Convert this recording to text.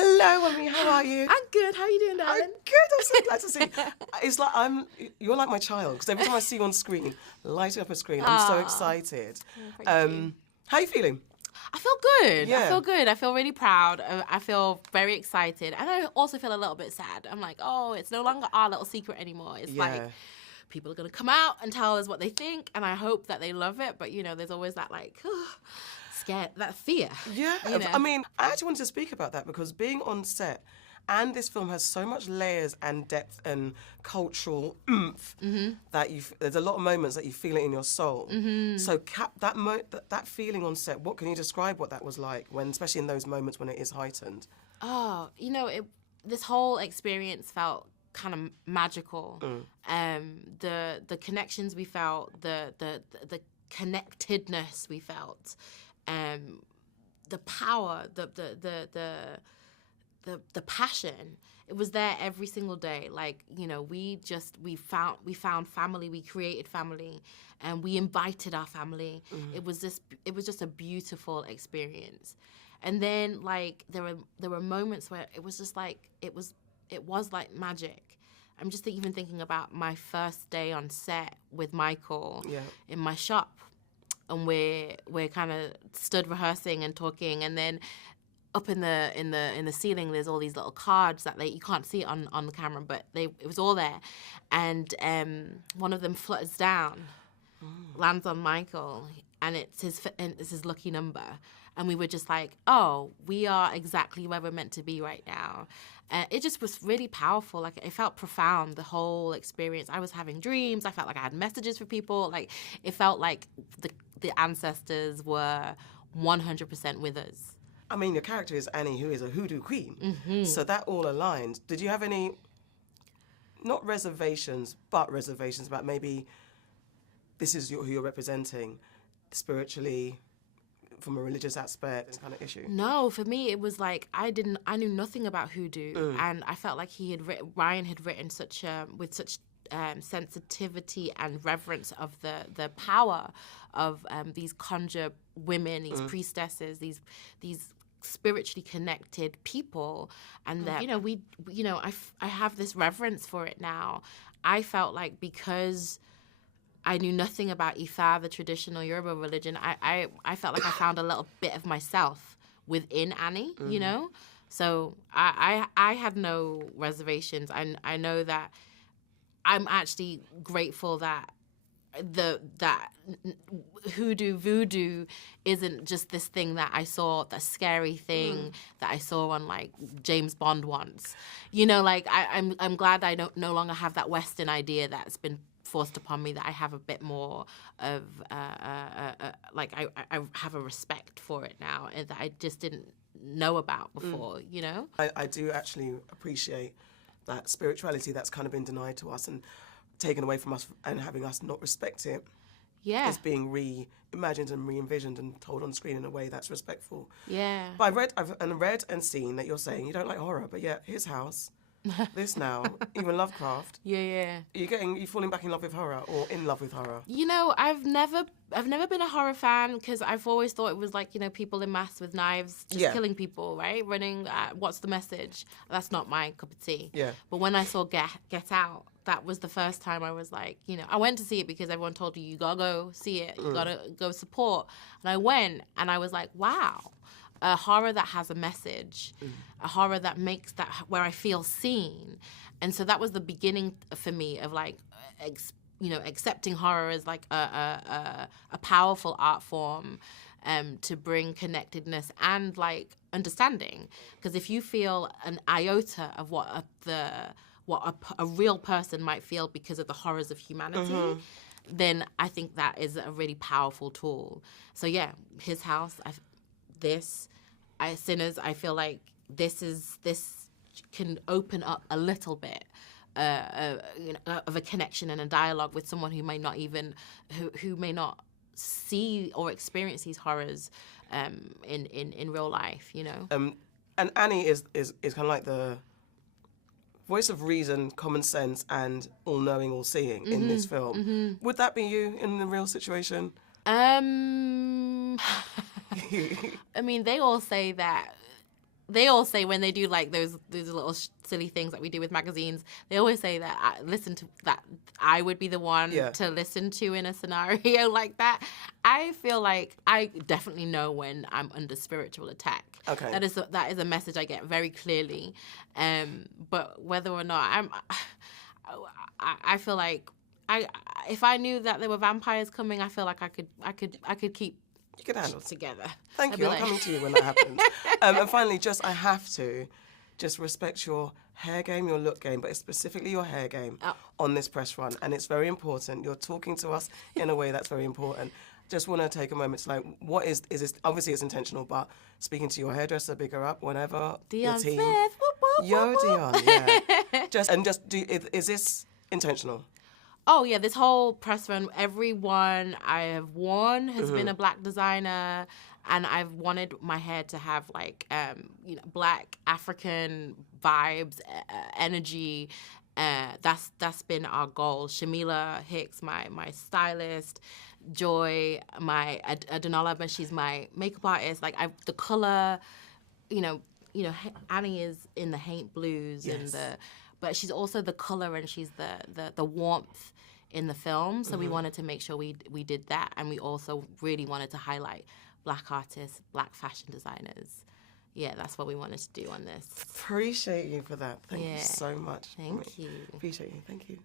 Hello, Wunmi. How are you? I'm good. How are you doing, darling? I'm good. I'm so glad to see you. It's like you're like my child because every time I see you on screen, lighting up a screen, I'm so excited. Thank you. How are you feeling? I feel good. Yeah. I feel good. I feel really proud. I feel very excited. And I also feel a little bit sad. I'm like, oh, it's no longer our little secret anymore. It's like people are going to come out and tell us what they think. And I hope that they love it. But, you know, there's always that like, scared, that fear. Yeah. You know? I mean, I actually wanted to speak about that because being on set, and this film has so much layers and depth and cultural oomph that there's a lot of moments that you feel it in your soul. So that feeling on set, what can you describe what that was like when, especially in those moments when it is heightened? Oh, you know, this whole experience felt kind of magical. The connections we felt, the connectedness we felt, the power, the passion, it was there every single day. Like, you know, we found family, we created family, and we invited our family. It was just a beautiful experience. And then like there were moments where it was just like it was like magic. I'm just even thinking about my first day on set with Michael in my shop, and we're kind of stood rehearsing and talking, and then up in the ceiling, there's all these little cards that you can't see it on the camera, but it was all there, and one of them flutters down, lands on Michael, and it's his lucky number, and we were just like, oh, we are exactly where we're meant to be right now. It just was really powerful. Like, it felt profound, the whole experience. I was having dreams. I felt like I had messages for people. Like, it felt like the ancestors were 100% with us. I mean, your character is Annie, who is a hoodoo queen. So that all aligned. Did you have any, not reservations, but reservations about maybe this is who you're representing spiritually, from a religious aspect, kind of issue? No, for me, it was like I knew nothing about hoodoo, and I felt like Ryan had written with such sensitivity and reverence of the power of these conjure women, these priestesses, these spiritually connected people, and that I have this reverence for it now. I felt like because I knew nothing about Ifa, the traditional Yoruba religion, I felt like I found a little bit of myself within Annie, you know? So I had no reservations. I know that I'm actually grateful that that voodoo isn't just this thing that I saw, the scary thing that I saw on like James Bond once. You know, like I'm glad I no longer have that Western idea that's been forced upon me, that I have a bit more of like I have a respect for it now, and that I just didn't know about before, you know? I do actually appreciate that spirituality that's kind of been denied to us and taken away from us, and having us not respect it. Yeah. It's being reimagined and re-envisioned and told on screen in a way that's respectful. Yeah. But I've read and seen that you're saying you don't like horror, but yet his house, this now, even Lovecraft. Yeah. You falling back in love with horror, or in love with horror? You know, I've never been a horror fan, because I've always thought it was like, you know, people in mass with knives just killing people, right? Running. What's the message? That's not my cup of tea. Yeah. But when I saw Get Out, that was the first time I was like, you know, I went to see it because everyone told you gotta go see it, you gotta go support, and I went, and I was like, wow. A horror that has a message, a horror that makes that where I feel seen. And so that was the beginning for me of like, accepting horror as like a powerful art form to bring connectedness and like understanding. Because if you feel an iota of what a real person might feel because of the horrors of humanity, then I think that is a really powerful tool. So yeah, his house, Sinners, I feel like this can open up a little bit of a connection and a dialogue with someone who may not even who may not see or experience these horrors in real life, you know. And Annie is kind of like the voice of reason, common sense, and all-knowing, all-seeing in this film. Would that be you in the real situation? I mean, they all say that they all say when they do like those little silly things that we do with magazines, they always say that I would be the one to listen to in a scenario like that. I feel like I definitely know when I'm under spiritual attack. Okay. That is a message I get very clearly. But whether or not I feel like if I knew that there were vampires coming, I feel like I could keep. You can handle it together. Thank you. I'm coming to you when that happens. And finally, I have to respect your hair game, your look game, but specifically your hair game on this press run. And it's very important. You're talking to us in a way that's very important. Just want to take a moment to what is this? Obviously, it's intentional, but speaking to your hairdresser, big her up, whenever Dion your team. Smith. Whoop, whoop, whoop, whoop. Dion, yeah. Is this intentional? Oh, yeah, this whole press run, everyone I have worn has been a Black designer, and I've wanted my hair to have, Black African vibes, energy. That's been our goal. Shamila Hicks, my stylist, Joy, my Adenola, but she's my makeup artist. The color, Annie is in the Haint Blues, but she's also the color, and she's the warmth in the film. So we wanted to make sure we did that, and we also really wanted to highlight Black artists, Black fashion designers. Yeah, that's what we wanted to do on this. Appreciate you for that. Thank you so much. Thank you. Appreciate you. Thank you.